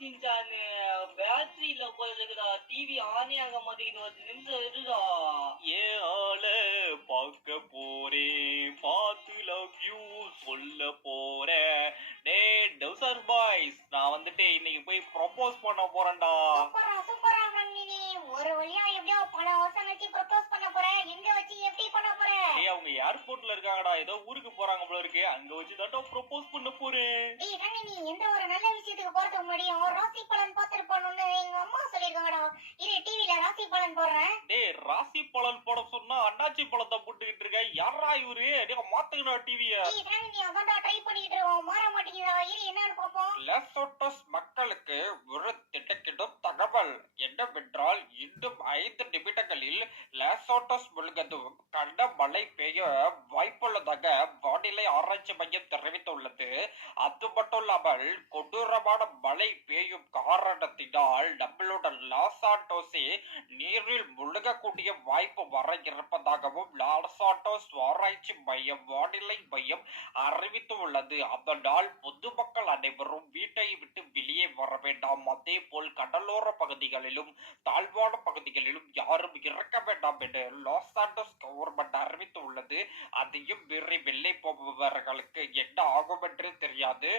சின்சானு battery இல்ல போல இருக்குடா. டிவி ஆனே ஆக மாட்டேங்குது. 10 நிமிஷம் இருடா. ஏன் ஆள பார்க்க போறேன், பார்த்து லவ் யூ சொல்ல போறேன். டே டவுசர் பாய்ஸ், நான் வந்துட்டு இன்னைக்கு போய் ப்ரொபோஸ் பண்ண போறேன்டா. சூப்பரா ஃப்ரெண்ட்லி. ஒரு வழியா எப்படியோ பல வருஷம் கழிச்சு ப்ரொபோஸ் பண்ண போறேன். எங்க வச்சு எப்படி பண்ண போற? டேய் அவங்க ஏர்போர்ட்ல இருக்காங்கடா, ஏதோ ஊருக்கு போறாங்க போல இருக்கு. அங்க வச்சு தான் ப்ரொபோஸ் பண்ண போறேன். டேய் ஃப்ரெண்ட்லி, எந்த ஒரு நல்ல விஷயத்துக்கு போறதுக்கு முன்னாடியும் ராசி பலன் பார்த்திருப்பானுன்னு எங்க அம்மா சொல்லிருக்காங்கடா. இரு டிவில ராசி பலன் போடுறேன். டேய் ராசி பலன் போட சொன்னா அண்ணாச்சி பழத்தை போட்டுக்கிட்டு இருக்க. யாரா இவரு? டேய் மாத்துங்கடா டிவிய. டேய் ஃப்ரெண்ட்லி, அதான்டா ட்ரை பண்ணிட்டு இருக்கோம். மாற மாட்டேங்குதா? இரு என்னன்னு பாப்போம். லெசோட்டோஸ் மக்களுக்கு ஒரு திட்டக்கிடும் தகவல் என்னவென்றால், இன்னும் 5 நிமிடங்களில் லெசோட்டோஸ் முழுவதும் கண்ட மழை பெய்ய வாய்ப்புள்ளதாக வானிலை ஆராய்ச்சி மையம் தெரிவித்துள்ளது. அது மட்டும் இல்லாமல் கொடூரமான மழை பெய்யும் காரணத்தினால் நம்மளோட லாசாட்டோஸே நீரில் முழுகக்கூடிய வாய்ப்பு வர இருப்பதாகவும் லாசாட்டோஸ் ஆராய்ச்சி மையம் வானிலை மையம் அறிவித்துள்ளது. அதனால் பொதுமக்கள் அனைவரும் வீட்டை விட்டு வெளியே வர வேண்டாம். அதே போல் கடலோர பகுதிகளிலும் தாழ்வான பகுதிகளிலும் யாரும் இறக்க வேண்டாம் என்று லாஸ் சாண்டோஸ் கவர்மெண்ட் அறிவித்துள்ளது. அதையும் மீறி வெளியே போபவர்களுக்கு என்ன ஆகும் என்று தெரியாது.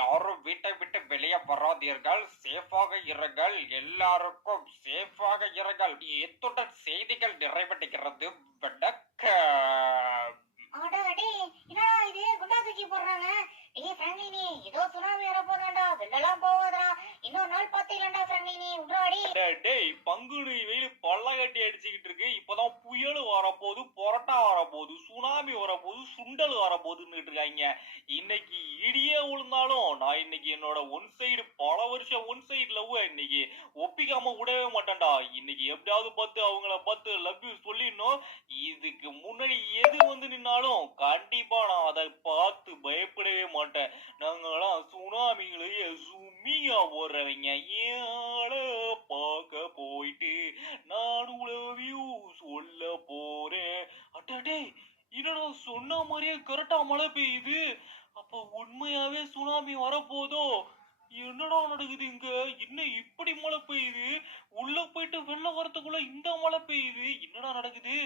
யாரும் வீட்டை விட்டு வெளியே வராதீர்கள், சேஃபாக இருங்கள், எல்லாருக்கும் சேஃபாக இருங்கள். இத்துடன் செய்திகள் நிறைவடைகிறது. வணக்கம். அடடே, என்னடா இது குண்டா தூக்கி போடுறாங்க. டேய் ஃப்ரெண்ட்லி, ஏதோ சுனாமி வர போதாண்டா. வெள்ளலாம் போவாதடா. இன்னொரு நாள் பாத்தீங்களாடா ஃப்ரெண்ட்லி. உட்றாடி. டேய் பங்குனி வெயில் பல்ல கட்டி அடிச்சுக்கிட்டு இருக்கு. இப்பதான் புயல் வரப்போகுது, பொரட்டா வரப்போகுது, சுனாமி வரப்போகுது, சுண்டல் வரப்போகுதுன்னு இருக்காங்க. இன்னைக்கு இடியே விழுந்தாலும் நான் இன்னைக்கு என்னோட பல வருஷம் ஒன் சைடு லவ் இன்னைக்கு ஒப்பிக்காம விடவே மாட்டேன்டா. இன்னைக்கு எப்படியாவது பார்த்து அவங்கள பார்த்து லவ் யூ சொல்லிடணும். இதுக்கு முன்னாடி எது வந்து நின்னாலும் கண்டிப்பா நான் அதை பார்த்து பயப்படவே மாட்டேன். நாங்களாம் சுனாமிகளையே சும்மியா போடுறவங்க. ஏழ பார்க்க போயிட்டு நான் லவ் யூ சொல்ல போறேன். அட்டே என்னடா சொன்ன மாதிரியே கரெக்டா மழை பெய்யுது. அப்ப உண்மையாவே சுனாமி வரப்போதோ? என்னடா நடக்குது இங்க? இன்னும் இப்படி மழை பெய்யுது. உள்ள போயிட்டு வெளில வரதுக்குள்ள இந்த மழை பெய்யுது. என்னடா நடக்குது?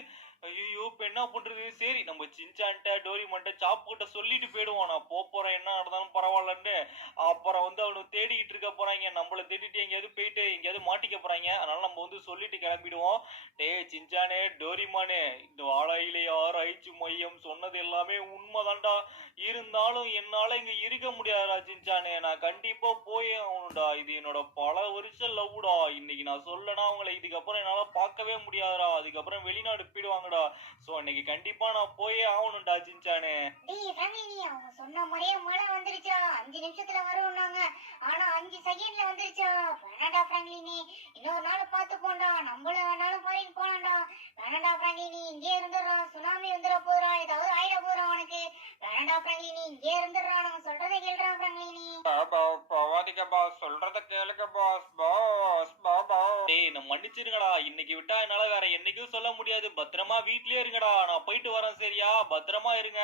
ஐயோ இப்ப என்ன பண்றது? சரி நம்ம சின்சான்ட்ட டோரிமான்ட்ட சாப்புகிட்ட சொல்லிட்டு போயிடுவோம். நான் போறேன், என்ன நடந்தாலும் பரவாயில்லன்னு. அப்புறம் வந்து அவனுக்கு தேடிக்கிட்டு இருக்க போறாங்க. நம்மள தேடிட்டு எங்கேயாவது போயிட்டு எங்கேயாவது மாட்டிக்க போறாங்க. அதனால நம்ம வந்து சொல்லிட்டு கிளம்பிடுவோம். டே சின்சானே டோரிமானே, இந்த வாழையில ஆராய்ச்சி மையம் சொன்னது எல்லாமே உண்மைதான்டா. இருந்தாலும் என்னால இங்க இருக்க முடியாதுடா சின்சானே. நான் கண்டிப்பா போயே ஆகணும்டா. இது என்னோட பல வருஷம் லவ்டா. இன்னைக்கு நான் சொல்லனா அவங்களை இதுக்கப்புறம் என்னால பார்க்கவே முடியாதுடா. அதுக்கப்புறம் வெளிநாடு போயிடுவாங்கடா. சோ இன்னைக்கு கண்டிப்பா நான் போயே ஆகணும்டா சின்சானே. டேய் ஃப்ரெண்ட்லி, அவங்க சொன்ன மாதிரியே மழை வந்துருச்சா. 5 நிமிஷத்துல வரும்னாங்க. ஆனா 5 செகண்ட்ல வந்துருச்சா. வேணாடா ஃப்ரெண்ட்லி, இன்னொரு நாள் பார்த்து போண்டா. நம்மளும் வேணாலும் ஃபாரின் போலாம்டா. வேணாடா ஃப்ரெண்ட்லி, இங்கே இருந்துடுறான். சுனாமி வந்துட போறா, ஏதாவது ஆயிட போறா அவனுக்கு. வேணாடா ஃப்ரெண்ட்லி, இங்கே இருந்துடுறான். நம்ம சொல்றதை கேள்றான் ஃப்ரெண்ட்லி. போவாதீங்க பாஸ், சொல்றத கேளுங்க பாஸ். பாஸ் பாபா டேய் நான் மன்னிச்சிருங்கடா. இன்னைக்கு விட்டா என்னால வேற என்னைக்கும் சொல்ல முடியாது. பத்திரமா வீட்லயே இருங்கடா. நான் போயிட்டு வரேன் சரியா? பத்திரமா இருங்க.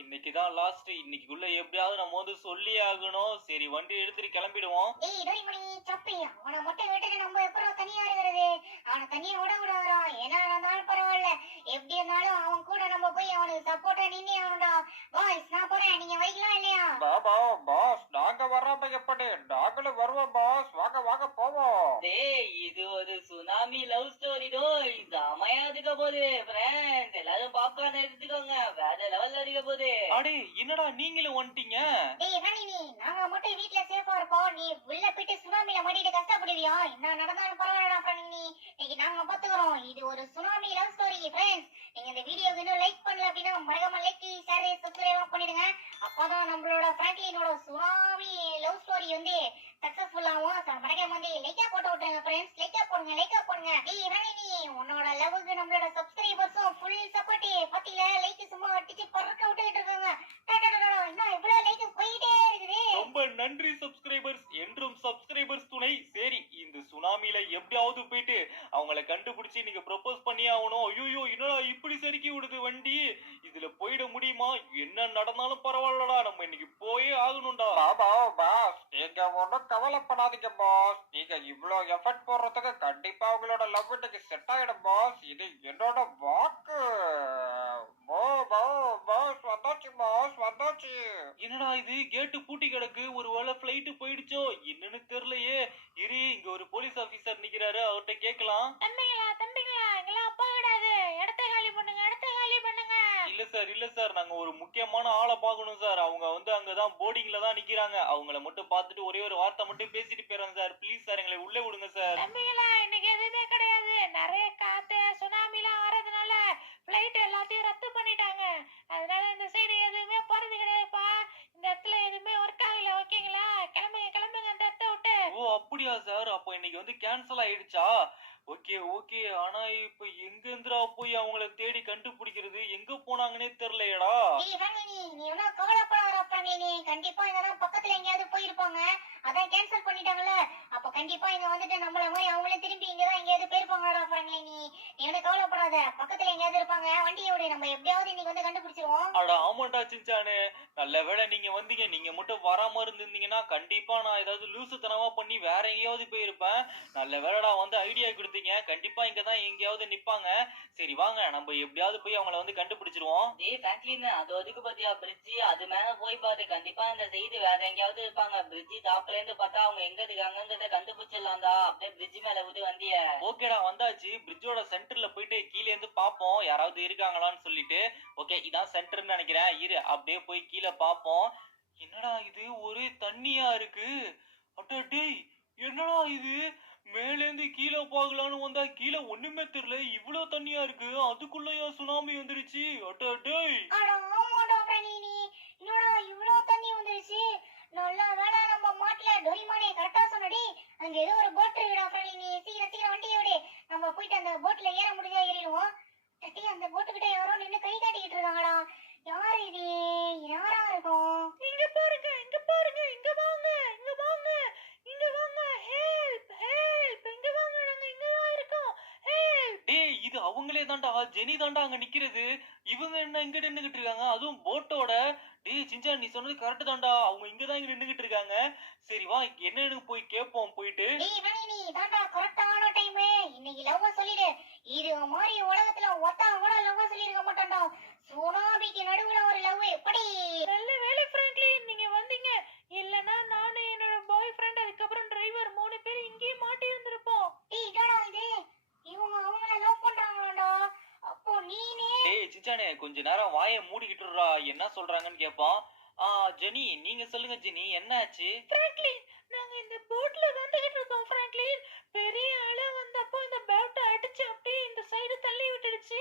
இன்னைக்குதான் லாஸ்ட். இன்னைக்குள்ள எப்படியாவது நம்ம வந்து சொல்லி ஆகணும். சரி வண்டி எடுத்துட்டு கிளம்பிடுவோம். டேய் டோரிமணி சப்பி, அவனை மட்டும் விட்டுட்டு நம்ம எப்பறம் தனியா இருக்கிறது? அவனை தனியா விட கூடாதுடா. என்ன நடந்தாலும் பரவாயில்ல. எப்படி இருந்தாலும் அவன் கூட நம்ம போய் அவனுக்கு சப்போர்ட்டா நின்னே ஆகணும்டா. பாய்ஸ் நான் போறேன், நீங்க வைக்கலாம் இல்லையா? பாபா பாஸ், நாங்க வர்றப்ப எப்படி? நாங்களும் வருவோம் பாஸ். வாங்க வாங்க போவோம். டேய் இது ஒரு சுனாமி லவ் ஸ்டோரி டோய். செமையா இருக்க போகுது ஃப்ரெண்ட்ஸ். எல்லாரும் பாப்கார்ன் எடுத்துக்கோங்க. வேற லெவல்ல இருக்க போகுது. அடே என்னடா நீங்களும் வந்துட்டீங்க? டேய் ஃப்ரெண்ட்லி, நாங்க மட்டும் வீட்ல சேஃபா இருப்போம். நீ உள்ள போயிட்டு சுனாமில மாட்டிட்டு கஷ்டப்படுவியா? என்ன நடந்தாலும் பரவாயில்லடா ஃப்ரெண்ட்லி. இன்னைக்கு நாங்க பாத்துக்கிறோம். இது ஒரு சுனாமி லவ் ஸ்டோரி ஃப்ரெண்ட்ஸ். நீங்க இந்த வீடியோக்கு இன்னும் லைக் பண்ணல அப்படின்னா மறக்காம லைக், ஷேர், சப்ஸ்கிரைப் பண்ணிடுங்க. அப்பதான் நம்மளோட ஃப்ரெண்ட்லினோட சுனாமி லவ் ஸ்டோரி வந்து சக்சஸ்ஃபுல் ஆகும். மறக்காம வந்து லைக்கா போட்டு விட்டுருங்க ஃப்ரெண்ட்ஸ். லைக்கா போடுங்க. டேய் ஃப்ரெண்ட்லி, உன்னோட லவ்வுக்கு நம்மளோட சப்ஸ்கிரைபர்ஸும் ஃபுல் சப்போர்ட். பாத்தீங்களா? லைக் சும்மா அடிச்சு பறக்க விட்டுட்டு இருக்காங்க. இன்னும் இவ்வளவு லைக் போயிட்டே இருக்குது. ரொம்ப நன்றி சப்ஸ்கிரைபர்ஸ். என்றும் சப்ஸ்கிரைபர்ஸ் துணை. சரி இந்த சுனாமில எப்படியாவது போயிட்டு அவங்கள கண்டுபிடிச்சு நீங்க ப்ரொபோஸ் பண்ணி ஆகணும். ஐயோ என்னடா இப்படி சறுக்கி விடுது வண்டி? இது இதுல போயிட முடியுமா? என்ன நடந்தாலும் பரவாயில்லடா, நம்ம இன்னைக்கு போயே ஆகணும்டா. பாஸ், நீங்க ஒன்றும் கவலைப்படாதீங்க பாஸ். நீங்க இவ்ளோ எஃபர்ட் போடுறதுக்கு கண்டிப்பா உங்களோட லவ் இன்னைக்கு செட் ஆயிடும் பாஸ். இது என்னோட வாக்கு. பாஸ் வந்தாச்சு, பாஸ் வந்தாச்சு. என்னடா இது, கேட்டு பூட்டி கிடக்கு. ஒருவேளை பிளைட் போயிடுச்சோ என்னன்னு தெரியலையே. இரு, இங்க ஒரு போலீஸ் ஆபீசர் நிக்கிறாரு, அவர்கிட்ட கேட்கலாம். தம்பிங்களா எங்கெல்லாம் போகக்கூடாது, இடத்த காலி பண்ணுங்க. இல்ல சார், நாங்க ஒரு முக்கியமான ஆளை பார்க்கணும் சார். அவங்க வந்து அங்கதான் போர்டிங்ல தான் நிக்கிறாங்க. அவங்கள மட்டும் பார்த்துட்டு ஒரே ஒரு வார்த்தை மட்டும் பேசிட்டு போயிடுறாங்க சார். ப்ளீஸ் சார், எங்களை உள்ளே விடுங்க சார். தம்பிங்களா இன்னைக்கு எதுவுமே கிடையாது, நிறைய காத்து சுனாமிலாம் வரதுனால பிளைட் எல்லாத்தையும் ரத்து பண்ணிட்டாங்க. அதனால இந்த சைடு எதுவுமே போறது கிடையாதுப்பா. இந்த இடத்துல எதுவுமே ஒர்க் ஆகல, ஓகேங்களா? கிளம்புங்க அந்த இடத்த விட்டு. ஓ அப்படியா சார், அப்போ இன்னைக்கு வந்து கேன்சல் ஆயிடுச்சா? ஓகே. ஆனா இப்ப எங்க இருந்துடா போய் அவங்கள தேடி கண்டுபிடிக்கிறது? எங்க போனாங்கன்னே தெரியலையடா. நீ என்ன கவலைப்படாத, கண்டிப்பா இதெல்லாம் பக்கத்துல எங்கேயாவது போயிருப்பாங்க. அதான் கேன்சல் பண்ணிட்டாங்கல்ல, அப்ப கண்டிப்பா இங்க வந்துட்டு நம்மள மாதிரி அவங்களே திரும்பி இங்கதான் எங்கேயாவது போயிருப்பாங்கடா. நீ என்ன கவலைப்படாத, பக்கத்துல எங்கேயாவது இருப்பாங்க. வண்டியோட நம்ம எப்படியாவது இன்னைக்கு வந்து கண்டுபிடிச்சிருவோம். அட ஆமாண்டா சின்சானு, நல்ல வேளை நீங்க வந்தீங்க. நீங்க மட்டும் வராம இருந்திருந்தீங்கன்னா கண்டிப்பா நான் ஏதாவது லூசுத்தனமா பண்ணி வேற எங்கேயாவது போயிருப்பேன். நல்ல வேளைடா வந்து ஐடியா கொடுத்தீங்க. கண்டிப்பா இங்கதான் எங்கேயாவது நிப்பாங்க. சரி வாங்க, நம்ம எப்படியாவது போய் அவங்கள வந்து கண்டுபிடிச்சிருவோம். டேய் பிராங்க்லின், அது அதுக்கு பாத்தியா பிரிட்ஜ், அது மேல போய் பாரு. கண்டிப்பா இந்த சைடு வேற எங்கேயாவது இருப்பாங்க. பிரிட்ஜ் டாப்ல இருந்து பார்த்தா அவங்க எங்க இருக்காங்கன்றத கண்டுபிடிச்சிடலாம்டா. அப்படியே பிரிட்ஜ் மேல விட்டு வந்திய. ஓகேடா வந்தாச்சு. பிரிட்ஜோட சென்டர்ல போயிட்டு கீழே இருந்து பாப்போம் யாராவது இருக்காங்களான்னு சொல்லிட்டு. ஓகே, இதான் சென்டர்னு நினைக்கிறேன். இரு, அப்படியே போய் கீழே பாப்போம். என்னடா இது, ஒரே தண்ணியா இருக்கு. அட டேய், என்னடா இது, மேல இருந்து கீழே போகலான்னு வந்தா கீழே ஒண்ணுமே தெரியல. இவ்வளவு தண்ணியா இருக்கு, அதுக்குள்ளயா சுனாமி வந்துருச்சு? அட டேய். என்னடா இவ்வளவு தண்ணி வந்துருச்சு? நல்ல வேளை நம்ம மாட்டல. டோரிமானே கரெக்டா சொன்னடி. அங்க ஏதோ ஒரு போட் இருக்குடா ஃப்ரெண்ட்லி. சீக்கிரம் வண்டியோட நம்ம போயிட்டு அந்த போட்ல ஏற முடிஞ்சா ஏறிடுவோம். டட்டி, அந்த போட்டு கிட்ட யாரோ நின்னு கை காட்டிக்கிட்டு இருக்காங்கடா. யார் இது? யாரா இருக்கும்? இங்க பாருங்க, இங்க வாங்க. ஹெல்ப், இங்க வாங்க, நாங்க இங்கதான் இருக்கோம். ஹெல்ப். டேய், இது அவங்களே தான்டா, ஜெனி தான்டா அங்க நிக்கிறது. இவங்க என்ன இங்க நின்னுகிட்டு இருக்காங்க, அதுவும் போட்டோட? டேய் சின்சான், நீ சொன்னது கரெக்ட் தான்டா, அவங்க இங்கதான் இங்க நின்னுகிட்டு இருக்காங்க. சரி வா, என்னன்னு போய் கேட்போம் போயிட்டு. டேய் நீ தான்டா கரெக்டான டைம். இன்னைக்கு லவ் சொல்லிடு. இது மாதிரி உலகத்துல ஒருத்தன் கூட லவ் சொல்லிருக்க மாட்டான்டா. சுனாமிக்கு நடுவுல ஒரு லவ் எப்படி? நல்ல வேளை பிராங்க்லின் நீங்க வந்தீங்க. இல்லனா நானே என்னோட பாய் ஃப்ரெண்ட் அதுக்கப்புறம் டிரைவர் 3 பேர் இங்கேயே மாட்டி இருந்திருப்போம். டேய் என்னடா இது, இவங்க அவங்கள லவ் பண்றாங்களாடா? அப்போ நீனே? டேய் சின்சானே, கொஞ்ச நேரம் வாயை மூடிக்கிட்டுறா, என்ன சொல்றாங்கன்னு கேட்பான். ஜெனி, நீங்க சொல்லுங்க ஜெனி, என்ன ஆச்சு? பிராங்க்லின், நாங்க இந்த போட்ல வந்துகிட்டு இருக்கோம் பிராங்க்லின். பெரிய அலை வந்தப்போ இந்த போட்டை அடிச்சு அப்படியே இந்த சைடு தள்ளி விட்டுடுச்சு.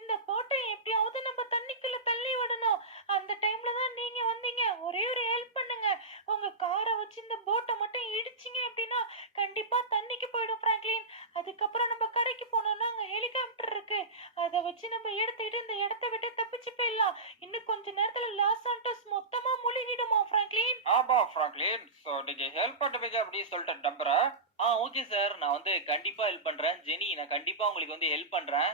இந்த போட்டை எப்படியாவது நம்ம தண்ணிக்குள்ள தள்ளி விடணும். அந்த டைம்ல தான் நீங்க வந்தீங்க. ஒரே ஒரு ஹெல்ப் பண்ணுங்க. உங்க காரை வச்சு இந்த போட்டை மட்டும் இடிச்சிங்க அப்படின்னா கண்டிப்பா தண்ணிக்கு போயிடும் பிராங்க்லின். அதுக்கப்புறம் நம்ம கரைக்கு போனோம்னா அங்க ஹெலிகாப்டர் இருக்கு. அதை வச்சு நம்ம எடுத்துக்கிட்டு இந்த இடத்தை விட்டு தப்பிச்சு போயிடலாம். இன்னும் கொஞ்ச நேரத்துல லாஸ் சாண்டோஸ் மொத்தமா மூழ்கிடுமா பிராங்க்லின்? ஆமா பிராங்க்லின், சோ நீங்க ஹெல்ப் பண்ணுவீங்க அப்படின்னு சொல்லிட்டு நம்புறேன். ஓகே சார், நான் வந்து கண்டிப்பா ஹெல்ப் பண்றேன். ஜெனி, நான் கண்டிப்பா உங்களுக்கு வந்து ஹெல்ப் பண்றேன்.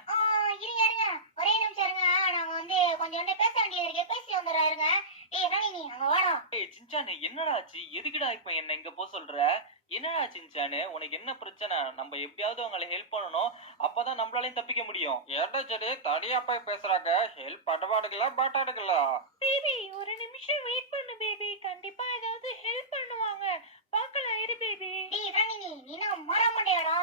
இருங்க, ஒரே நிமிஷம் இருங்க. நாங்க வந்து கொஞ்சம் பேச வேண்டியது இருக்கு, பேசி வந்துடுறோம். இருங்க. டேய் நீ அங்க வாடா. டேய் சின்சானே, என்னடா ஆச்சு? எதுக்குடா இப்ப என்ன இங்க போ சொல்ற? என்னடா சின்சானே, உனக்கு என்ன பிரச்சனை? நம்ம எப்படியாவது அவங்களை ஹெல்ப் பண்ணணும், அப்பதான் நம்மளாலையும் தப்பிக்க முடியும். ஏன்டா ஜெனி தனியா போய் பேசுறாங்க? ஹெல்ப் பண்ணுவானுங்களா மாட்டானுங்களா? பேபி ஒரு நிமிஷம் வெயிட் பண்ணு பேபி, கண்டிப்பா ஏதாவது ஹெல்ப் பண்ணுவாங்க. பார்க்கலாம் இரு பேபி. டேய் நீ நான் மர மாட்டேடா.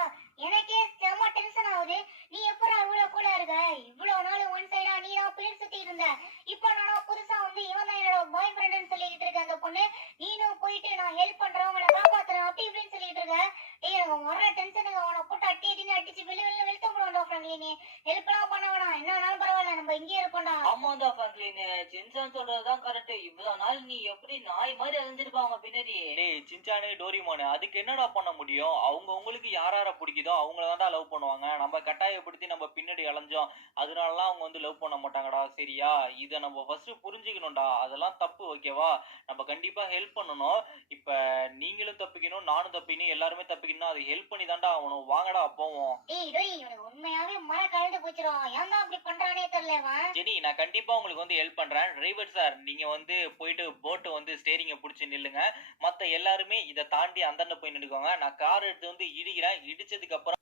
எனக்கே செம டென்ஷன் ஆகுது. நீ எப்பறா இவ்வளவு கூலா இருக்க? இவ்வளவு நாள் ஒன் சைடா நீ தான் பேர் சுத்தி இருந்த. இப்போ நான் புதுசா வந்து இவன் தான் என்னோட பாய் ஃப்ரெண்ட்னு சொல்லிட்டு இருக்க அந்த பொண்ணு. நீனும் போயிட்டு நான் ஹெல்ப் பண்றேன், உங்களை காப்பாத்துறேன் அப்படி இப்படின்னு சொல்லிட்டு இருக்க. டேய் எனக்கு வர டென்ஷனுக்கு அவனை போட்டு அடிச்சு வெளுத்த போடுவான்டா ஃப்ரெண்ட்லி. ஹெல்ப் எல்லாம் பண்ண வேணாம், என்ன ஆனாலும் பரவாயில்ல, நம்ம இங்கேயே இருப்போம்டா. ஆமாண்டா பிராங்க்லின், சின்சான் சொல்றதுதான் கரெக்ட். இவ்வளவு நாள் நீ எப்படி நாய் மாதிரி அலைஞ்சிருப்பாங்க பின்னாடி. டேய் சின்சானே, டோரிமானு, அதுக்கு என்னடா பண்ண முடியும்? அவங்க உங்களுக்கு யார பிடிக்குதோ அவங்கள தான்டா லவ் பண்ணுவாங்க. நம்ம கட்டாயப்படுத்தி நம்ம பின்னாடி அலைஞ்சோம், அதனாலலாம் அவங்க வந்து லவ் பண்ண மாட்டாங்கடா. சரியா? இதை நம்ம ஃபர்ஸ்ட் புரிஞ்சுக்கணும்டா. அதெல்லாம் தப்பு, ஓகேவா? நம்ம கண்டிப்பா ஹெல்ப் பண்ணணும். இப்ப நீங்களும் தப்பிக்கணும், நானும் தப்பிக்கணும், எல்லாருமே தப்பிக்கணும். அதுக்கு அதை ஹெல்ப் பண்ணி தான்டா ஆகணும். வாங்கடா போவோம். டேய் டேய் இவனுக்கு உண்மையாவே மர கலந்து போச்சுரும். ஏன் தான் அப்படி பண்றானே தெரியல இவன். சரி, நான் கண்டிப்பா உங்களுக்கு வந்து ஹெல்ப் பண்றேன். டிரைவர் சார், நீங்க வந்து போயிட்டு போட்டு வந்து ஸ்டேரிங்க பிடிச்சி நில்லுங்க. மத்த எல்லாருமே இதை தாண்டி அந்தாண்ட போய் நின்னுக்கோங்க. நான் கார் எடுத்து வந்து இடிக்கிறேன். இடிச்சதுக்கு அப்புறம்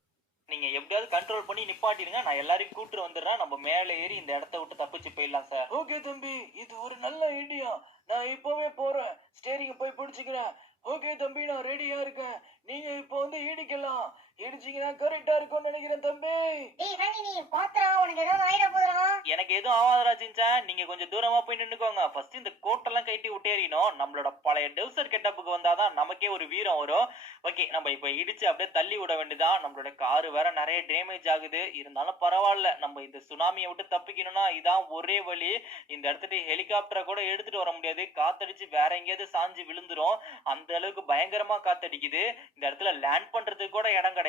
நீங்க எப்படியாவது கண்ட்ரோல் பண்ணி நிப்பாட்டிடுங்க. நான் எல்லாரையும் கூட்டு வந்துடுறேன். நம்ம மேலே ஏறி இந்த இடத்த விட்டு தப்பிச்சு போயிடலாம் சார். ஓகே தம்பி, இது ஒரு நல்ல ஐடியா. நான் இப்பவே போறேன், ஸ்டேரிங்க போய் பிடிச்சிக்கிறேன். ஓகே தம்பி, நான் ரெடியா இருக்கேன். நீங்க இப்போ வந்து இடிக்கலாம். இடிச்சீங்கன்னா கரெக்டா இருக்கும்னு நினைக்கிறேன் தம்பி. டேய் ஃப்ரெண்ட் நீ பாத்துறா, உனக்கு ஏதாவது ஆயிட போதுடா. எனக்கு எதுவும் ஆவாதரா சின்சான். நீங்க கொஞ்சம் தூரமா போய் நின்னுக்கோங்க. ஃபர்ஸ்ட் இந்த கோட்டெல்லாம் கட்டி விட்டேறினோம். நம்மளோட பழைய டெவுசர் கெட்டப்புக்கு வந்தாதான் நமக்கே ஒரு வீரம் வரும். ஓகே, நம்ம இப்ப இடிச்சு அப்படியே தள்ளி விட வேண்டியதான். நம்மளோட காரு வேற நிறைய டேமேஜ் ஆகுது. இருந்தாலும் பரவாயில்ல, நம்ம இந்த சுனாமியை விட்டு தப்பிக்கணும்னா இதான் ஒரே வழி. இந்த இடத்துட்டு ஹெலிகாப்டரை கூட எடுத்துட்டு வர முடியாது. காத்தடிச்சு வேற எங்கேயாவது சாஞ்சு விழுந்துரும். அந்த அளவுக்கு பயங்கரமா காத்தடிக்குது. இந்த இடத்துல லேண்ட் பண்றதுக்கு கூட இடம் கிடையாது.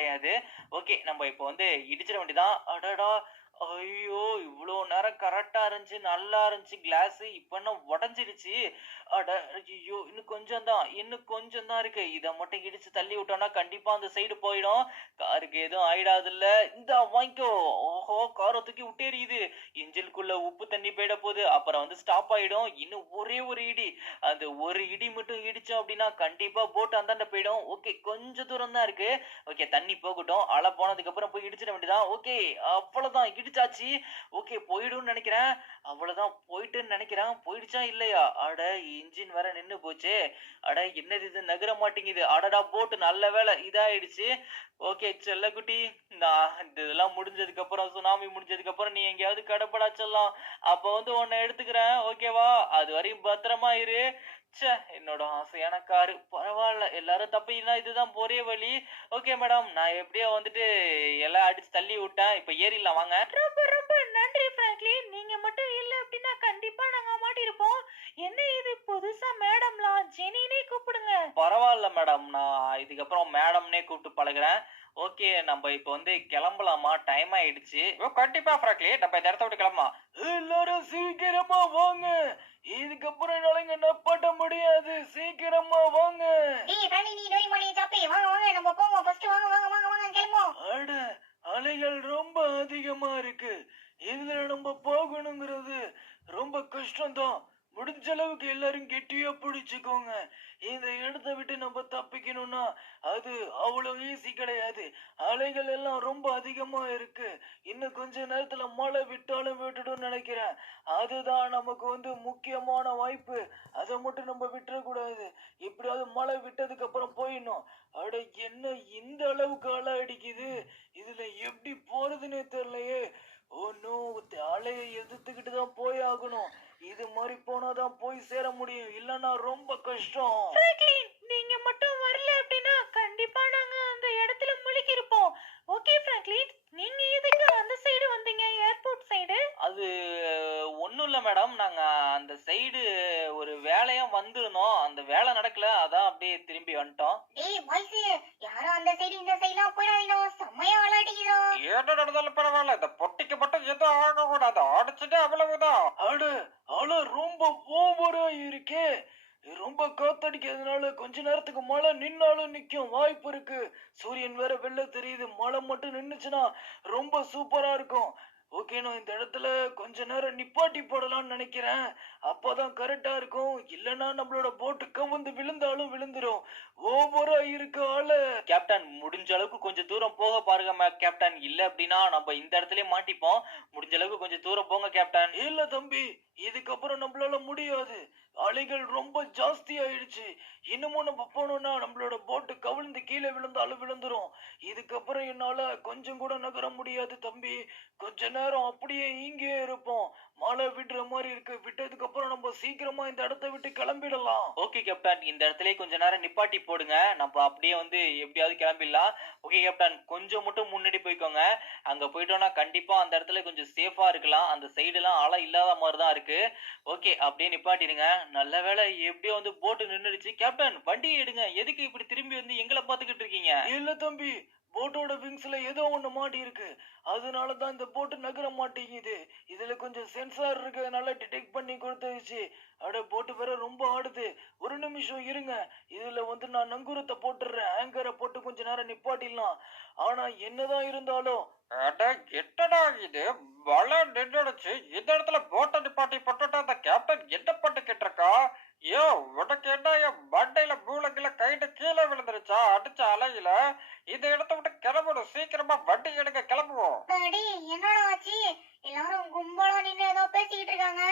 ஓகே, நம்ம இப்போ வந்து இடிச்சிட வேண்டியதான். அடடா, ஐயோ, இவ்வளோ நேரம் கரெக்டா இருந்துச்சு, நல்லா இருந்துச்சு கிளாஸ். இப்ப என்ன உடஞ்சிருச்சு? அட ஐயோ, இன்னும் கொஞ்சம் தான் இருக்கு. இதை மட்டும் இடிச்சு தள்ளி விட்டோம்னா கண்டிப்பா அந்த சைடு போயிடும். காருக்கு எதுவும் ஆயிடாது இல்ல. இந்த வாங்கிக்கோ. ஓஹோ, காரை தூக்கி விட்டேறியுது. இன்ஜினுக்குள்ள உப்பு தண்ணி போயிட போகுது. அப்புறம் வந்து ஸ்டாப் ஆயிடும். இன்னும் ஒரே ஒரு இடி, அந்த ஒரு இடி மட்டும் இடிச்சோம் அப்படின்னா கண்டிப்பா போட்டு அந்தாண்ட போயிடும். ஓகே, கொஞ்சம் தூரம் தான் இருக்கு. ஓகே, தண்ணி போகட்டும். அலை போனதுக்கு அப்புறம் போய் இடிச்சிட வேண்டியதான். ஓகே, அவ்வளவுதான், இடிச்சாச்சு. ஓகே, போயிடும்னு நினைக்கிறேன். அவ்வளவுதான், போயிட்டுன்னு நினைக்கிறேன். போயிடுச்சா இல்லையா? அட, இன்ஜின் வேற நின்னு போச்சு. அட, என்னது இது, நகர மாட்டேங்குது. அடடா, போட்டு நல்ல வேலை இதாயிடுச்சு. ஓகே செல்லக்குட்டி, நான் இதெல்லாம் முடிஞ்சதுக்கு அப்புறம், சுனாமி முடிஞ்சதுக்கு அப்புறம் நீ எங்கேயாவது கடப்படா செல்லம். அப்ப வந்து உன்னை எடுத்துக்கிறேன், ஓகேவா? அது வரையும் பத்திரமா இரு. ச்சே, என்னோட ஆசையான காரு. பரவாயில்ல, எல்லாரும் தப்பினா இதுதான் ஒரே வழி. ஓகே மேடம், நான் எப்படியோ வந்துட்டு எல்லாம் அடிச்சு தள்ளி விட்டேன். இப்ப ஏறிடலாம் வாங்க. ரொம்ப ரொம்ப நன்றி பிராங்க்லின். நீங்க மட்டும் இல்ல அப்படின்னா கண்டிப்பா நாங்க மாட்டிருப்போம். என்ன இது புதுசா மேடம்லாம், ஜெனினே கூப்பிடுங்க. பரவாயில்ல மேடம், நான் இதுக்கப்புறம் மேடம்னே கூப்பிட்டு பழகுறேன். ஓகே, நம்ம இப்ப வந்து கிளம்பலாமா? டைம் ஆயிடுச்சு. கண்டிப்பா பிராங்க்லின், நம்ம இந்த இடத்த விட்டு கிளம்பலாம். எல்லாரும் சீக்கிரமா வாங்க. இதுக்கப்புறம் என்னால இங்க நப்பாட்ட முடியாது. சீக்கிரமா வாங்க. டேய் ஃப்ரெண்ட் நீ டோரி மணி சாப்பி வாங்க வாங்க நம்ம போவோம். ஃபர்ஸ்ட் வாங்க வாங்க வாங்க வாங்க கிளம்புவோம். அட, அலைகள் ரொம்ப அதிகமா இருக்கு. இதுல நம்ம போகணுங்கிறது ரொம்ப கஷ்டம்தான். முடிஞ்ச அளவுக்கு எல்லாரும் கெட்டியா பிடிச்சுக்கோங்க. இந்த இடத்தை விட்டு நம்ம தப்பிக்கணும்னா அது அவ்வளவு ஈஸி கிடையாது. அலைகள் எல்லாம் ரொம்ப அதிகமா இருக்கு. இன்னும் கொஞ்ச நேரத்துல மழை விட்டாலும் விட்டுடும் நினைக்கிறேன். அதுதான் நமக்கு வந்து முக்கியமான வாய்ப்பு. அதை மட்டும் நம்ம விட்டுறக்கூடாது. எப்படியாவது மழை விட்டதுக்கு அப்புறம் போயிடணும். அட, என்ன இந்த அளவுக்கு அலை அடிக்குது? இதுல எப்படி போறதுன்னே தெரியலையே. ஒன்னும் அலையை எதிர்த்துக்கிட்டு தான் போய் ஆகணும். இது மாதிரி போனாதான் போய் சேர முடியும், இல்லன்னா ரொம்ப கஷ்டம். பிராங்க்லின், நீங்க மட்டும் வரல அப்படின்னா கண்டிப்பா நாங்க அந்த இடத்துல முழுகி இருப்போம். ஓகே பிராங்க்லின், நீங்க எதுக்கு அந்த சைடு வந்தீங்க, ஏர்போர்ட் சைடு? அது ஒண்ணும் இல்ல மேடம், நாங்க அந்த சைடு ஒரு வேலையா வந்திருந்தோம். அந்த வேலை நடக்கல, அதான் அப்படியே திரும்பி வந்துட்டோம். டேய் பாய்ஸ், யாரும் அந்த சைடு இந்த சைடுலாம் போயிடாதீங்க. செம்மையா அலாடிக்கிறோம். ஏதோ நடந்தாலும் பரவாயில்ல, இந்த பொட்டிக்கு மட்டும் எதுவும் ஆக கூடாது. அடிச்சுட்டு அவ்வளவுதான். அட, அலை ரொம்ப ஓவரா இருக்கே. ரொம்ப காத்தடிக்கிறதுனால கொஞ்ச நேரத்துக்கு மழை நின்னாலும் நிக்கும் வாய்ப்பு இருக்கு. சூரியன் வேற வெளில தெரியுது. மழை மட்டும் நின்னுச்சுன்னா ரொம்ப சூப்பரா இருக்கும். ஓகே, நான் இந்த இடத்துல கொஞ்ச நேரம் நிப்பாட்டி போடலாம்னு நினைக்கிறேன். அப்பதான் கரெக்டா இருக்கும். இல்லன்னா நம்மளோட போட்டு கவுந்து விழுந்தாலும் விழுந்துரும். ஓவரா இருக்கு ஆளு. கேப்டன், முடிஞ்ச அளவுக்கு கொஞ்சம் தூரம் போக பாருங்க கேப்டன். இல்ல அப்படின்னா நம்ம இந்த இடத்துலயே மாட்டிப்போம். முடிஞ்ச அளவுக்கு கொஞ்சம் தூரம் போங்க கேப்டன். இல்ல தம்பி, இதுக்கப்புறம் நம்மளால முடியாது. அலைகள் ரொம்ப ஜாஸ்தி ஆயிடுச்சு. இன்னமும் நம்ம போனோம்னா நம்மளோட போட்டு கவிழ்ந்து கீழே விழுந்தாலும் விழுந்துரும். இதுக்கப்புறம் என்னால கொஞ்சம் கூட நகர முடியாது தம்பி. கொஞ்ச நேரம் அப்படியே இங்கே இருப்போம். மழை விடுற மாதிரி இருக்கு. விட்டதுக்கு அப்புறம் நம்ம சீக்கிரமா இந்த இடத்தை விட்டு கிளம்பிடலாம். ஓகே கேப்டன், இந்த இடத்துலயே கொஞ்ச நேரம் நிப்பாட்டி போடுங்க. நம்ம அப்படியே வந்து எப்படியாவது கிளம்பிடலாம். ஓகே கேப்டன், கொஞ்சம் மட்டும் முன்னாடி போய்க்கோங்க. அங்க போயிட்டோம்னா கண்டிப்பா அந்த இடத்துல கொஞ்சம் சேஃபா இருக்கலாம். அந்த சைடு எல்லாம் ஆளா இல்லாத மாதிரி தான் இருக்கு. ஓகே, அப்படியே நிப்பாட்டிடுங்க. நல்ல வேளை எப்படியோ வந்து போட்டு நின்னுடுச்சு. கேப்டன், வண்டியை எடுங்க. எதுக்கு இப்படி திரும்பி வந்து எங்களை பாத்துக்கிட்டு இருக்கீங்க? இல்ல தம்பி, போட்டோட விங்ஸ்ல ஏதோ ஒண்ணு மாட்டி இருக்கு. அதனாலதான் இந்த போட்டு நகர மாட்டேங்குது. இதுல கொஞ்சம் சென்சார் இருக்கிறதுனால டிடெக்ட் பண்ணி கொடுத்துருச்சு. அட போட்டு வேற ரொம்ப ஆடுது. ஒரு நிமிஷம் இருங்க. இதுல வந்து நான் நங்கூரத்தை போட்டுடுறேன். ஆங்கரை போட்டு கொஞ்ச நேரம் நிப்பாட்டிடலாம். ஆனா என்னதான் இருந்தாலும் அட எட்டடா இது வலை நின்றுடுச்சு. இந்த இடத்துல போட்டை நிப்பாட்டி போட்டுட்டு அந்த கேப்டன் என்ன பண்ணிக்கிட்டு இருக்கா? ஐயோ உனக்கு என்ன என் மண்டையில மூளைக்குள்ள கைட்டு கீழே விழுந்துருச்சா அடிச்ச அலையில? இந்த இடத்த விட்டு கிளம்பணும், சீக்கிரமா வண்டி எடுக்க கிளம்புவோம். அடி என்னடா ஆச்சு? எல்லாரும் கும்பலா நின்னு ஏதோ பேசிக்கிட்டு இருக்காங்க.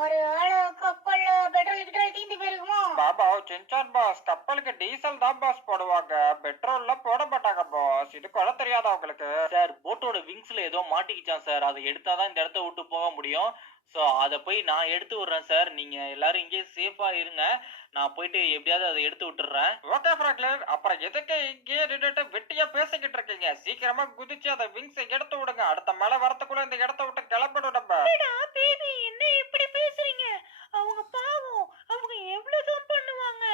ஒரு ஆளு கப்பல்ல பெட்ரோல் தீந்து போயிருக்குமோ? பாபா சின்சான் பாஸ், கப்பலுக்கு டீசல் தான் பாஸ் போடுவாங்க, பெட்ரோல்ல போட மாட்டாங்க பாஸ். இது கூட தெரியாதா உங்களுக்கு? சார் போட்டோட விங்ஸ்ல ஏதோ மாட்டிக்கிச்சான் சார். அதை எடுத்தாதான் இந்த இடத்த விட்டு போக முடியும். ஸோ அதை போய் நான் எடுத்து விடுறேன் சார். நீங்க எல்லாரும் இங்கே சேஃபா இருங்க. நான் போயிட்டு எப்படியாவது அதை எடுத்து விட்டுறேன். ஓகே பிராங்க்லின், அப்புறம் எதுக்கு இங்கே நின்றுட்டு வெட்டியா பேசிக்கிட்டு இருக்கீங்க? சீக்கிரமா குதிச்சு அந்த விங்ஸை எடுத்து விடுங்க. அடுத்த மழை வரத்துக்குள்ள இந்த இடத்த விட்டு கிளம்பணும் நம்ம. பேபி என்ன இப்படி பேசுறீங்க? அவங்க பாவம், அவங்க எவ்வளவுதான் பண்ணுவாங்க.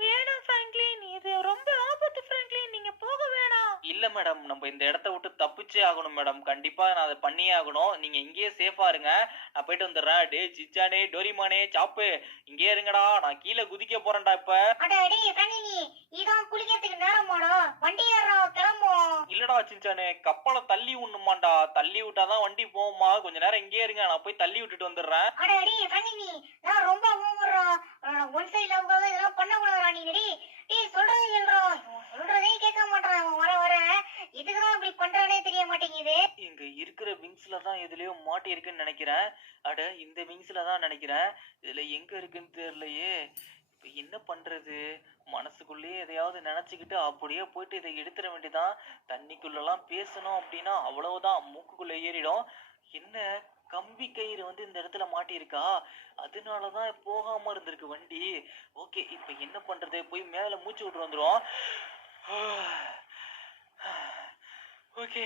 வேணாம் பிராங்க்லின், இது ரொம்ப ஆபத்து பிராங்க்லின், நீங்க போக வேணாம். இல்ல மேடம், நம்ம இந்த இடத்த விட்டு தப்பிச்சே ஆகணும் மேடம். கண்டிப்பா நான் அதை பண்ணியே ஆகணும். நீங்க இங்கேயே சேஃபா இருங்க. நான் போயிட்டு வந்துடுறேன். டே சிச்சானே, டோரிமானே, சாப்பு, இங்கே இருங்கடா. நான் கீழே குதிக்க போறேன்டா இப்ப. அட அடி ஃப்ரெண்ட்லி, இதான் குளிக்கிறதுக்கு நேரமாடா. வண்டி ஏறா கிளம்புவோம். இல்லடா சிச்சானே, கப்பலை தள்ளி விடணுமாண்டா. தள்ளி விட்டாதான் வண்டி போகுமா. கொஞ்ச நேரம் இங்கே இருங்க, நான் போய் தள்ளி விட்டுட்டு வந்துடுறேன். அட அடி ஃப்ரெண்ட்லி, நான் ரொம்ப ஓவரா. ஒன் சைடு லவ்காக இதெல்லாம் பண்ண கூடாதுடா நீ. டேய் சொல்றது இல்லடா. சொல்றதே கேட்க மாட்டான். வர வர இதுக்குதான் இப்படி பண்றானே தெரிய மாட்டேங்குது. இங்க இருக்கிற விங்ஸ்ல தான் எதுலயோ மாட்டி இருக்குன்னு நினைக்கிறேன். அட இந்த விங்ஸ்ல தான் நினைக்கிறேன். இதுல எங்க இருக்குன்னு தெரியலையே. இப்ப என்ன பண்றது? மனசுக்குள்ளேயே எதையாவது நினைச்சுக்கிட்டு அப்படியே போயிட்டு இதை எடுத்துட வேண்டியதான். தண்ணிக்குள்ளலாம் பேசணும் அப்படின்னா அவ்வளவுதான், மூக்குக்குள்ள ஏறிடும். என்ன கம்பி கயிறு வந்து இந்த இடத்துல மாட்டியிருக்கா? அதனாலதான் போகாம இருந்திருக்கு வண்டி. ஓகே, இப்ப என்ன பண்றது? போய் மேல மூச்சு விட்டு வந்துரும். ஓகே,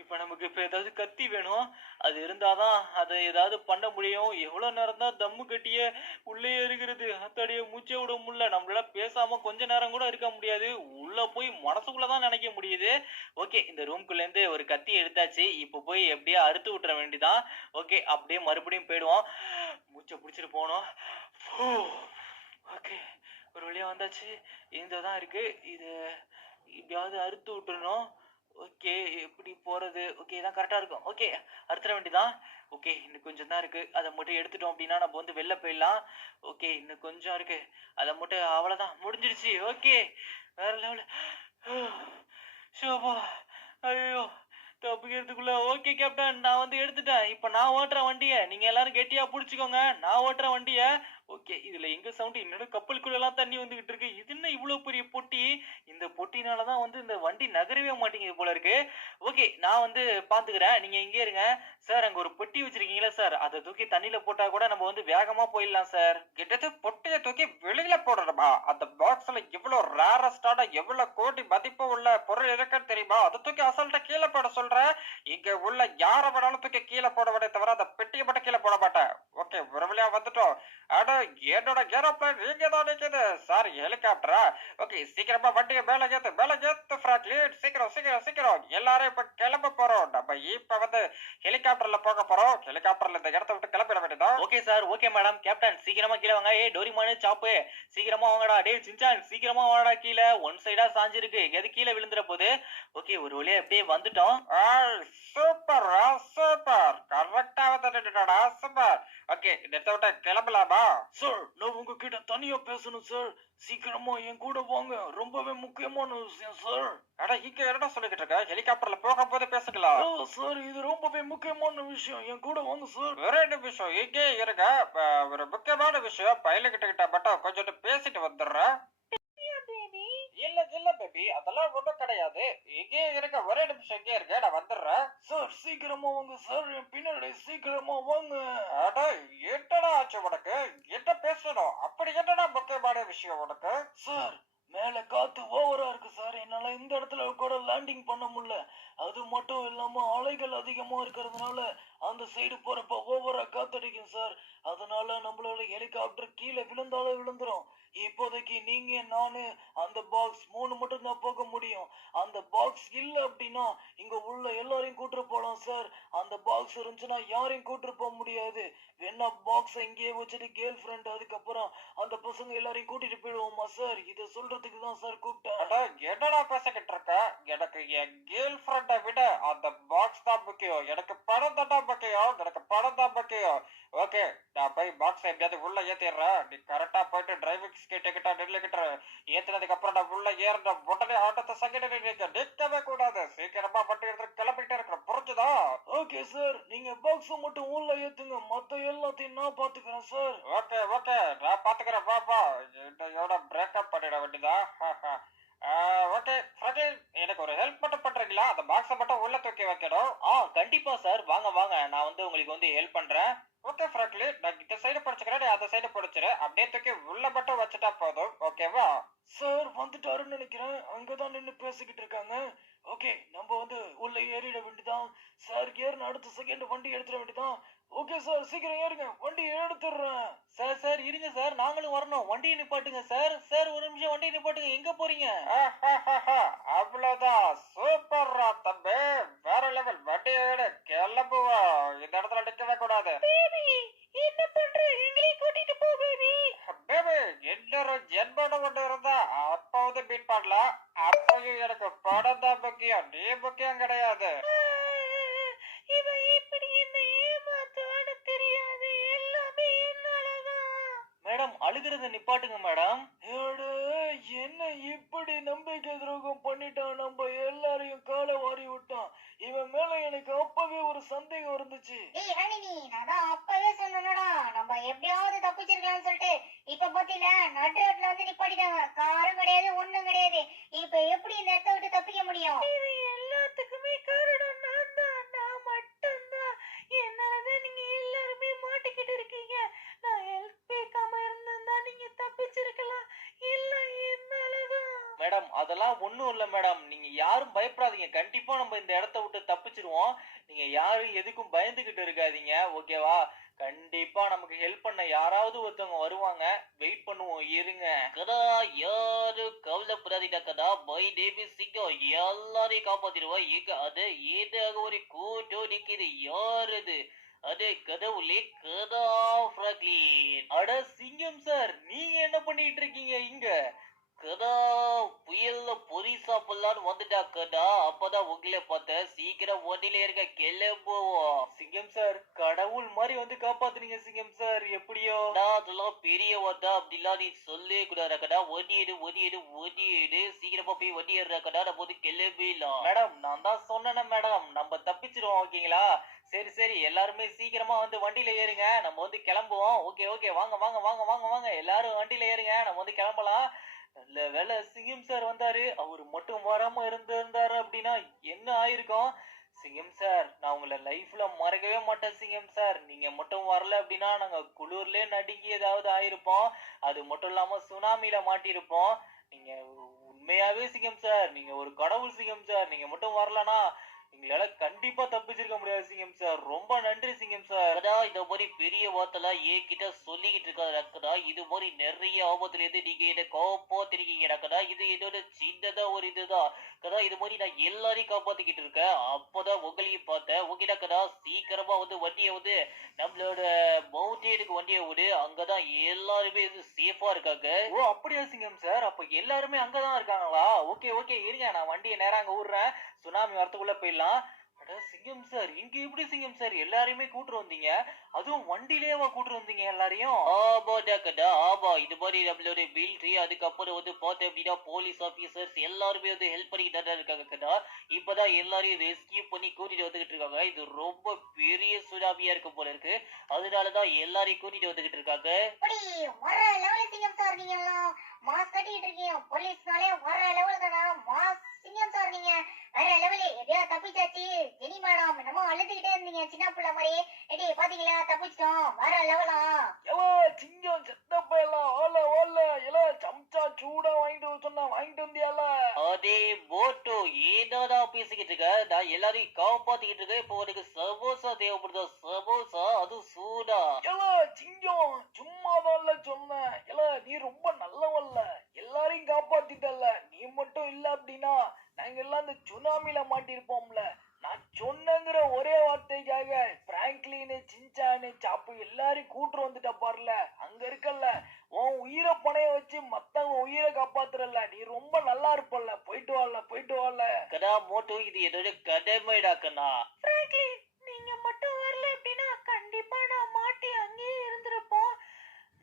இப்ப நமக்கு இப்ப ஏதாவது கத்தி வேணும். அது இருந்தாதான் அதை ஏதாவது பண்ண முடியும். எவ்வளவு நேரம் தான் தம்மு கட்டிய உள்ளே இருக்கிறது? அத்தடைய மூச்சே விட முடியல. நம்மளால பேசாம கொஞ்ச நேரம் கூட இருக்க முடியாது. உள்ள போய் மனசுக்குள்ளதான் நினைக்க முடியுது. ஓகே, இந்த ரூம்குள்ள இருந்து ஒரு கத்தி எடுத்தாச்சு. இப்ப போய் எப்படியே அறுத்து விட்டுற வேண்டிதான். ஓகே, அப்படியே மறுபடியும் போயிடுவோம். மூச்சை பிடிச்சிட்டு போனோம். ஓகே, ஒரு வழியா வந்தாச்சு. இதுதான் இருக்கு. இது எப்படியாவது அறுத்து விட்டுறணும். ஓகே, எப்படி போறது? ஓகே, இதான் கரெக்டா இருக்கும். ஓகே, அறுத்துற வேண்டியதான். ஓகே, இன்னும் கொஞ்சம் தான் இருக்கு. அதை மட்டும் எடுத்துட்டோம் அப்படின்னா நம்ம வந்து வெளில போயிடலாம். ஓகே, இன்னும் கொஞ்சம் இருக்கு. அதை மட்டும் அவ்வளவுதான், முடிஞ்சிருச்சு. ஓகே, வேற லெவல். ஷோபா, ஐயோ தப்பிக்கிறதுக்குள்ள. ஓகே கேப்டன், நான் வந்து எடுத்துட்டேன். இப்ப நான் ஓட்டுறேன் வண்டிய. நீங்க எல்லாரும் கெட்டியா புடிச்சுக்கோங்க. நான் ஓட்டுறேன் வண்டிய. ஓகே, இதுல எங்க சவுண்ட்? என்னோட கப்பலுக்குள்ள எல்லாம் தண்ணி வந்துகிட்டு இருக்கு. இது என்ன இவ்வளவு பெரிய பொட்டி? இந்த பொட்டினாலதான் வந்து இந்த வண்டி நகரவே மாட்டேங்குது போல இருக்கு. ஓகே, நான் வந்து பாத்துக்கிறேன். நீங்க இங்கே இருங்க. சார், அங்க ஒரு பொட்டி வச்சிருக்கீங்களா சார்? அதை தூக்கி தண்ணியில போட்டா கூட நம்ம வந்து வேகமா போயிடலாம் சார். கிட்டத்து பொட்டியை தூக்கி வெளியில போடணுமா? அந்த பாக்ஸ்ல எவ்வளவு ரேரஸ்டான எவ்வளவு கோடி மதிப்பு உள்ள பொருள் இருக்குன்னு தெரியுமா? அதை தூக்கி அசால்ட்டா கீழே போட சொல்ற? இங்க உள்ள யார வேணாலும் தூக்கி கீழே போட தவிர அந்த பெட்டியை மட்டும் கீழே போட மாட்டேன். ஓகே, ஒரு வழியா வந்துட்டோம். அட என்னோட ஏரோப்ளேன் இங்க தான் நிக்குது. சாரி, ஹெலிகாப்டரா? ஓகே, சீக்கிரமா வண்டியை மேல ஏத்து பிராங்க்லின். சீக்கிரம் சீக்கிரம் சீக்கிரம். எல்லாரும் இப்ப கிளம்ப போறோம். நம்ம இப்ப வந்து ஹெலிகாப்டர்ல போக போறோம். ஹெலிகாப்டர்ல இந்த இடத்த விட்டு கிளம்பிட வேண்டியதான். Okay sir, okay madam. Captain சீக்கிரமா கீழே வாங்க. ஏய் டோரிமானு, சாப்பு, சீக்கிரமா வாங்கடா. டேய் சின்சான், சீக்கிரமா வாங்கடா. கீழே ஒன் சைடா சாஞ்சிருக்கு. எது கீழே விழுந்துற போகுது. ஓகே, ஒரு வழியா அப்படியே வந்துட்டோம். சூப்பர் சூப்பர், கரெக்டா வந்துட்டா. சூப்பர். ஓகே, இந்த இடத்த விட்டு கிளம்பலாமா? சார், நான் உங்ககிட்ட தனியா பேசணும் சார். சீக்கிரமா என் கூட வாங்க. ரொம்பவே முக்கியமான விஷயம் சார். அட இங்க என்னடா சொல்லிக்கிட்டு இருக்க? ஹெலிகாப்டர்ல போகும்போது பேசிக்கலாம். சார், இது ரொம்பவே முக்கியமான விஷயம். என் கூட வாங்க சார். ஒரே நிமிஷம் இங்கே இருங்க. ஒரு முக்கியமான விஷயம் பைலட் கிட்ட மட்டும் கொஞ்சம் பேசிட்டு வந்துடுறேன். இல்ல பேபி, அதெல்லாம் ஒண்ணும் கிடையாது. இங்கே இருக்க, ஒரே நிமிஷம் இங்கே இருக்க, நான் வந்துடுறேன். சார், சீக்கிரமா வாங்க சார். என் பின்னாடி சீக்கிரமா வாங்க. அட என்னடா ஆச்சு உனக்கு? என்ன பேசணும்? அப்படி என்னடா முக்கியமான விஷயம் உனக்கு? சார், மேல மேல காத்து ஓவரா இருக்கு சார். என்னால இந்த இடத்துல கூட லேண்டிங் பண்ண முடியல. அது மட்டும் இல்லாம அலைகள் அதிகமா இருக்கிறதுனால அந்த சைடு போறப்ப ஓவரா காத்தடிக்கும் சார். அதனால நம்மளோட ஹெலிகாப்டர் கீழே விழுந்தாலும் விழுந்துரும். இப்போதைக்கு நீங்க நானு அந்த பாக்ஸ் 3 மட்டும் தான் போக முடியும். அந்த பாக்ஸ் இல்ல அப்படின்னா இங்க உள்ள எல்லாரையும் கூட்டு போலாம் சார். அந்த பாக்ஸ் இருந்துச்சுன்னா யாரையும் கூட்டு போக முடியாது. வேணா பாக்ஸ் இங்கேயே வச்சுட்டு கேர்ள் ஃப்ரெண்ட் அதுக்கப்புறம் அந்த பசங்க எல்லாரையும் கூட்டிட்டு போயிடுவோமா சார்? இதை சொல்றதுக்கு தான் சார் கூப்பிட்டேன். அட, என்னடா பேசிக்கிட்டு இருக்க? எனக்கு என் கேர்ள் ஃப்ரெண்டை விட அந்த பாக்ஸ் தான் முக்கியம். எனக்கு படம் தான் முக்கியம். எனக்கு படம் தான் முக்கியம். ஓகே, நான் போய் பாக்ஸ் எப்படியாவது உள்ள ஏத்திடுறேன். நீ கரெக்டா போயிட்டு டிரைவிங் சீட் கிட்ட நில்லுகிட்ட ஏத்தினதுக்கு அப்புறம் நான் உள்ள ஏறின உடனே ஆட்டத்தை சங்கிட்டு நிற்கவே கூடாது. சீக்கிரமா வண்டி எடுத்து கிளம்பிட்டே இருக்கிறேன். புரிஞ்சுதா? ஓகே சார், நீங்க பாக்ஸ் மட்டும் உள்ள ஏத்துங்க, மத்த எல்லாத்தையும் நான் பாத்துக்கிறேன் சார். ஓகே ஓகே, நான் பாத்துக்கிறேன். பாப்பா என்னோட பிரேக்கப் பண்ணிட வேண்டியதா? ஓகே ஃப்ராங்க்லின், எனக்கு ஒரு ஹெல்ப் மட்டும் பண்றீங்களா? அந்த பாக்ஸை மட்டும் உள்ள தூக்கி வைக்கணும். கண்டிப்பா சார், வாங்க வாங்க, நான் வந்து உங்களுக்கு ஹெல்ப் பண்றேன். ஓகே ஃப்ராங்க்லின், நான் இந்த சைடு படிச்சுக்கிறேன், நீ அந்த சைடு படிச்சிரு. அப்படியே தூக்கி உள்ள மட்டும் வச்சுட்டா போதும். ஓகேவா? சார் வந்துட்டாருன்னு நினைக்கிறேன். அங்கதான் நின்னு பேசிக்கிட்டு இருக்காங்க. ஓகே, நம்ம வந்து உள்ள ஏறிட வேண்டியதான் சார். ஏறின அடுத்த செகண்ட் வண்டி எடுத்துட வேண்டியதான். ஓகே சார், சீக்கிரம் ஏறுங்க, வண்டி எடுத்துடுறேன். சார் இருங்க சார், நாங்களும் வரணும். வண்டியை நிப்பாட்டுங்க சார். சார் ஒரு நிமிஷம், வண்டியை நிப்பாட்டுங்க. எங்க போறீங்க? அவ்வளவுதான். சூப்பர்ரா தம்பி, வேற லெவல். வண்டியோட கிளம்புவா. இந்த இடத்துல நிக்கவே கூடாது. பேபி என்ன பண்ற? எங்களையும் கூட்டிட்டு போ பேபி. பேபி, இன்னொரு ஜென்மோட ஒண்ணு இருந்தா அப்பாவது மீட் பண்ணலாம். அப்பயும் எனக்கு படம் தான் முக்கியம், நீ முக்கியம் கிடையாது. இவன் இப்படி என்ன ஏமாத்துவான்னு தெரியாது. எல்லாமே என்னாலதான். மேடம், அழுகிறத நிப்பாட்டுங்க மேடம். என்ன இப்படி நம்பிக்கை துரோகம் பண்ணிட்டான்? நம்ம எல்லாரையும் காலை வாரி விட்டான். இவன் மேல எனக்கு அப்பவே ஒரு சந்தேகம் இருந்துச்சு. டேய் ஹனினி, நான் தான் அப்பவே சொன்னேன்டா, நம்ம எப்படியாவது தப்பிச்சிருக்கலாம்னு சொல்லிட்டு. இப்ப பாத்தீங்களா, நடு ரோட்ல வந்து நிப்பாட்டிட்டாங்க. காரும் கிடையாது, ஒண்ணும் கிடையாது. இப்ப எப்படி இந்த இடத்த விட்டு தப்பிக்க முடியும்? இது எல்லாத்துக்குமே காரணம் நான் தான். நான் மட்டும்தான். என்னாலதான் நீங்க எல்லாருமே மாட்டிக்கிட்டு இருக்கீங்க. நான் ஹெல்ப் கேட்காம இருந்திருந்தா நீங்க தப்பிச்சிருக்கலாம். எல்லாம் என்னாலதான். மேடம், அதெல்லாம் ஒண்ணும் இல்ல மேடம். நீங்க யாரும் பயப்படாதீங்க. கண்டிப்பா நம்ம இந்த இடத்த விட்டு தப்பிச்சிருவோம். நீங்க யாரும் எதுக்கும் பயந்துகிட்டு இருக்காதீங்க. ஓகேவா? கண்டிப்பா நமக்கு ஹெல்ப் பண்ண யாராவது ஒருத்தவங்க வருவாங்க. வெயிட் பண்ணுவோம், இருங்க. கதா, யாரும் கவலைப்படாதீங்க கதா. மை நேம் இஸ் சிங்கம். எல்லாரையும் காப்பாத்திடுவா. எங்க அது ஏதாக ஒரு கூட்டம் நிக்குது. யார் அது? அதே கடவுளே, கதா ஃப்ராங்க்லின். அட சிங்கம் சார், நீங்க என்ன பண்ணிட்டு இருக்கீங்க இங்க? கதா, புயல்ல பொறி சாப்பிடலான்னு வந்துட்டா கதா. அப்பதான் உங்களை பார்த்தேன். சீக்கிரம் ஒன்னில இருக்க, கிளம்புவோம். சிங்கம் சார், கடவுள் மாதிரி வந்து காப்பாத்துனீங்க சிங்கம் சார். எப்படியோ அதெல்லாம் பெரிய வந்தா அப்படிலாம் நீ சொல்லவே கூடாது கடா. ஒடியேடு சீக்கிரமா போய் வண்டி ஏறுற கடா. நம்ம வந்து கிளம்பிடலாம். மேடம், நான் தான் சொன்னேன் மேடம், நம்ம தப்பிச்சிருவோம். ஓகேங்களா? சரி, எல்லாருமே சீக்கிரமா வந்து வண்டியில ஏறுங்க. நம்ம வந்து கிளம்புவோம். ஓகே, வாங்க, எல்லாரும் வண்டியில ஏறுங்க. நம்ம வந்து கிளம்பலாம். நல்ல வேலை சிங்கம் சார் வந்தாரு. அவரு மட்டும் வராம இருந்தாரு அப்படின்னா என்ன ஆயிருக்கும்? சிங்கம் சார், நான் உங்களை லைஃப்ல மறக்கவே மாட்டேன் சிங்கம் சார். நீங்க மட்டும் வரல அப்படின்னா நாங்க குளிர்லயே நடுங்கி ஏதாவது ஆயிருப்போம். அது மட்டும் இல்லாம சுனாமில மாட்டிருப்போம். நீங்க உண்மையாவே சிங்கம் சார், நீங்க ஒரு கடவுள் சிங்கம் சார். நீங்க மட்டும் வரலனா எங்களால கண்டிப்பா தப்பிச்சிருக்க முடியாது சிங்கம் சார். ரொம்ப நன்றி சிங்கம் சார். அதான் இந்த மாதிரி பெரிய வார்த்தைலாம் என்கிட்ட சொல்லிக்கிட்டு இருக்காதா. இது மாதிரி நிறைய ஆபத்துல இருந்து நீங்க என்ன காப்பாத்திருக்கீங்கடா. இது என்னோட சின்னதா ஒரு இதுதான் கதா. இது மாதிரி நான் எல்லாரையும் காப்பாத்திக்கிட்டு இருக்கேன். அப்பதான் உங்களையும் பார்த்தேன். ஓகேடா கதா, சீக்கிரமா வந்து வண்டியை வந்து நம்மளோட மவுண்டனுக்கு வண்டியை விடு. அங்கதான் எல்லாருமே சேஃபா இருக்காங்க. ஓ அப்படியா சிங்கம் சார்? அப்ப எல்லாருமே அங்கதான் இருக்காங்களா? ஓகே, இருங்க, நான் வண்டியை நேரா அங்க விடுறேன். சுனாமி வரத்துக்குள்ள போயிடலாம். அட சிங்கம் சார், இங்க எப்படி சிங்கம் சார் எல்லாரையுமே கூட்டு வந்தீங்க? அதுவும் வண்டியிலேவா கூட்டு வந்தீங்க எல்லாரையும்? ஆமா, இது மாதிரி நம்மளோட மிலிட்டரி, அதுக்கப்புறம் வந்து பார்த்தேன் அப்படின்னா போலீஸ் ஆபீசர்ஸ் எல்லாருமே வந்து ஹெல்ப் பண்ணிக்கிட்டு இருக்காங்க கதா. இப்பதான் எல்லாரையும் ரெஸ்கியூ பண்ணி கூட்டிட்டு வந்துகிட்டு இருக்காங்க. இது ரொம்ப பெரிய சுனாமியா இருக்கு போல இருக்கு. அதனாலதான் எல்லாரையும் கூட்டிட்டு வந்துகிட்டு இருக்காங்க. அப்படி வர லெவல் சிங்கம் சார், நீங்க எல்லாம் மாஸ்க் கட்டிட்டு இருக்கீங்க. போலீஸ்னாலே வர லெவல் தானா? மாஸ்க் சிங்கம் சார், நீங்க வேற லெவலு. எப்படியா தப்பிச்சாச்சு. ஜெனி மேடம் என்னமோ அழுதுகிட்டே இருந்தீங்க சின்ன பிள்ளை மாதிரி. எடி பாத்தீங்களா, தப்பிச்சிட்டோம். வேற லெவலா? சிங்கம் செத்தப்ப எல்லாம் ஓல எல்லாம் சம்சா சூடா வாங்கிட்டு சொன்னா என்னடா பேசிக்கிட்டு இருக்க? நான் எல்லாரையும் காப்பாத்திக்கிட்டு இருக்கேன். இப்போ உனக்கு சமோசா தேவைப்படுதா? சமோசா, அது சூடா. எல சிங்கம் சும்மாதான் சொன்னேன். எல நீ ரொம்ப நல்லவல்ல, எல்லாரையும் காப்பாத்திட்டல்ல. நீ மட்டும் இல்ல அப்படின்னா நாங்க எல்லாம் இந்த சுனாமில மாட்டிருப்போம்ல. நான் சொன்னங்கிற ஒரே வார்த்தைக்காக பிராங்க்லின், சின்சானு, சாப்பு எல்லாரையும் கூட்டு வந்துட்ட பாருல. அங்க இருக்கல்ல, உன் உயிரை பணைய வச்சு மத்தவங்க உயிரை காப்பாத்துறல்ல. நீ ரொம்ப நல்லா இருப்பல்ல. போயிட்டு வாழ, போயிட்டு வாழ. கண்ணா மோட்டோ, இது என்னோட கடமைடா கண்ணா. பிராங்க்லின், நீங்க மட்டும் வரல அப்படின்னா கண்டிப்பா நான் மாட்டி அங்கேயே இருந்திருப்போம்.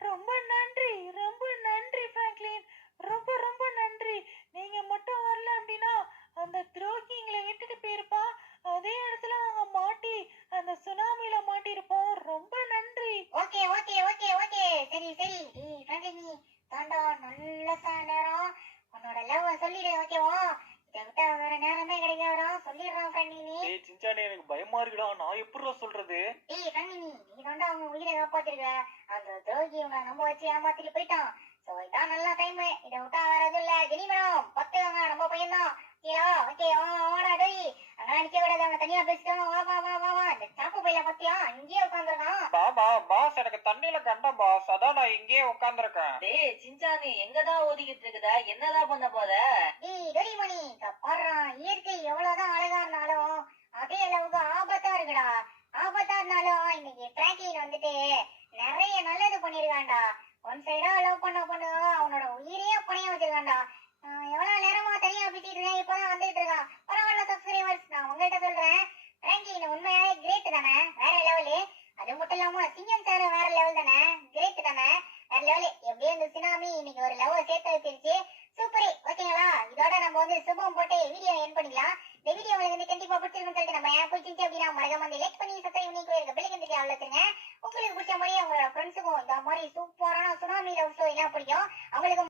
ரொம்ப நன்றி, ரொம்ப நன்றி பிராங்க்லின், ரொம்ப ரொம்ப நன்றி. நீங்க மட்டும் வரல அப்படின்னா அந்த துரோகி எங்களை விட்டுட்டு போயிருப்பா. அதே இடத்துல நாங்க மாட்டி அந்த சுனாமில மாட்டிருப்போம். ரொம்ப நன்றி. ஓகே ஓகே ஓகே ஓகே, சரி சரி. ஃப்ரெண்ட், நீ தாண்டா நல்ல நேரம். உன்னோட லவ் சொல்லிடு, ஓகேவா? இதை விட்டா வேற நேரமே கிடைக்காதா, சொல்லிடுறான் ஃப்ரெண்ட். நீ டேய் சின்சானே, எனக்கு பயமா இருக்குடா. நான் எப்படிடா சொல்றது? ஃப்ரெண்ட், நீ தாண்டா அவங்க உயிரை காப்பாத்திருக்க. அந்த துரோகி உன்னை நம்ப வச்சு ஏமாத்திட்டு போயிட்டான். சோ இதான் நல்ல டைம். இதை விட்டா வேற எதுவும் இல்ல. ஜெனி மேடம் பத்துவாங்க, நம்ம பையன் தான். ஓகே வாடா டோய். அங்க நிக்க விடாது, அவங்க தனியா பேசிட்டாங்க. வா வா வா வா வா. இந்த சாப்பு பையில பத்தியா இங்கேயே உட்காந்துருக்கான். பாஸ் எனக்கு தண்ணியில கண்ட பாஸ், அதான் நான் இங்கேயே உட்காந்துருக்கேன். டேய் சின்சானு, எங்கதான் ஓதிக்கிட்டு இருக்குதா? என்னதான் பண்ண போற? டோரிமணி பாடுறான். இயற்கை எவ்வளவுதான் அழகா இருந்தாலும் அதே அளவுக்கு ஆபத்தா இருக்குடா. ஆபத்தா இருந்தாலும் இன்னைக்கு பிராங்க்லின் வந்துட்டு நிறைய நல்லது பண்ணிருக்கான்டா. ஒன் சைடா லவ் பண்ண பொண்ணு அவனோட உயிரையே பணைய வச்சிருக்கான்டா. எவ்வளவு நேரமா தனியா பேசிட்டு இருக்கேன், இப்பதான் வந்துட்டு இருக்கான். பரவாயில்ல சப்ஸ்கிரைபர்ஸ், நான் உங்கள்கிட்ட சொல்றேன், பிராங்க்லின் உண்மையாவே கிரேட் தானே, வேற லெவலு. அது மட்டும் இல்லாம சிங்கம் சார் வேற லெவல் தானே, கிரேட் தானே, வேற லெவலு. எப்படியோ இந்த சுனாமி இன்னைக்கு ஒரு லெவல் சேர்த்து வச்சிருச்சு. சூப்பர், ஓகேங்களா? இதோட நம்ம வந்து சுபம் போட்டு வீடியோ எண்ட் பண்ணிக்கலாம். இந்த வீடியோ உங்களுக்கு வந்து கண்டிப்பா பிடிச்சிருக்குன்னு சொல்லிட்டு நம்ம ஏன் பிடிச்சிருச்சு அப்படின்னா மறக்காம வந்து லைக் பண்ணி சப்ஸ்கிரைப் பண்ணி கூட இருக்க பெல் ஐக்கன் ஆல் வச்சுருங்க. உங்களுக்கு பிடிச்ச மாதிரி உங்களோட ஃப்ரெண்ட்ஸுக்கும் இந்த மாதிரி சூப்பரான சுனாமி லவ் ஸ்டோரி எல்லாம் பிடிக்கும் அவங்களுக்கு